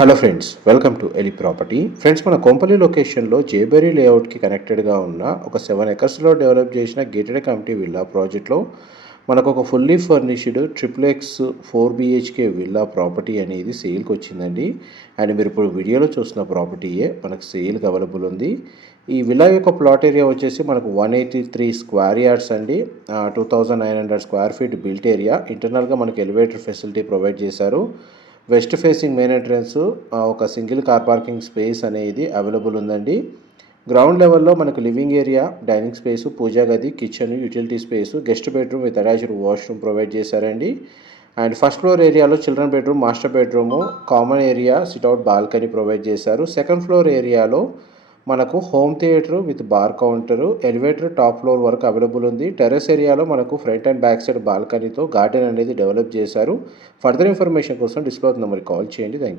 Hello friends, welcome to Eli property. Friends, మన కొంపల్లి లొకేషన్లో జేబెరీ లేఅవుట్కి కనెక్టెడ్గా ఉన్న ఒక 7 ఎకర్స్లో డెవలప్ చేసిన గేటెడ్ కమ్యూనిటీ విల్లా ప్రాజెక్ట్లో మనకు ఒక fully furnished triplex 4 BHK villa property అనేది సేల్కి వచ్చిందండి. అండ్ మీరు ఇప్పుడు వీడియోలో చూస్తున్న ప్రాపర్టీయే మనకు సేల్కి అవైలబుల్ ఉంది. ఈ విల్లా యొక్క ప్లాట్ ఏరియా వచ్చేసి మనకు 183 స్క్వేర్ యార్డ్స్ అండి. 2900 స్క్వేర్ ఫీట్ బిల్ట్ ఏరియా. ఇంటర్నల్గా మనకు ఎలివేటర్ ఫెసిలిటీ ప్రొవైడ్ చేశారు. వెస్ట్ ఫేసింగ్ మెయిన్ ఎంట్రన్స్, ఒక సింగిల్ కార్ పార్కింగ్ స్పేస్ అనేది అవైలబుల్ ఉందండి. గ్రౌండ్ లెవెల్లో మనకు లివింగ్ ఏరియా, డైనింగ్ స్పేసు, పూజా గది, kitchen, utility space, guest bedroom with attached washroom provide చేశారండి. అండ్ ఫస్ట్ ఫ్లోర్ ఏరియాలో children bedroom, master bedroom, common area, sit-out balcony provide చేశారు. Second floor ఏరియాలో మనకు home theatre with bar counter, elevator top floor వరకు available ఉంది. Terrace ఏరియాలో మనకు front and back side బాల్కనీతో గార్డెన్ అనేది డెవలప్ చేశారు. ఫర్దర్ ఇన్ఫర్మేషన్ కోసం డిస్ప్లే అవుతున్న నెంబర్కి కాల్ చేయండి. Thank you.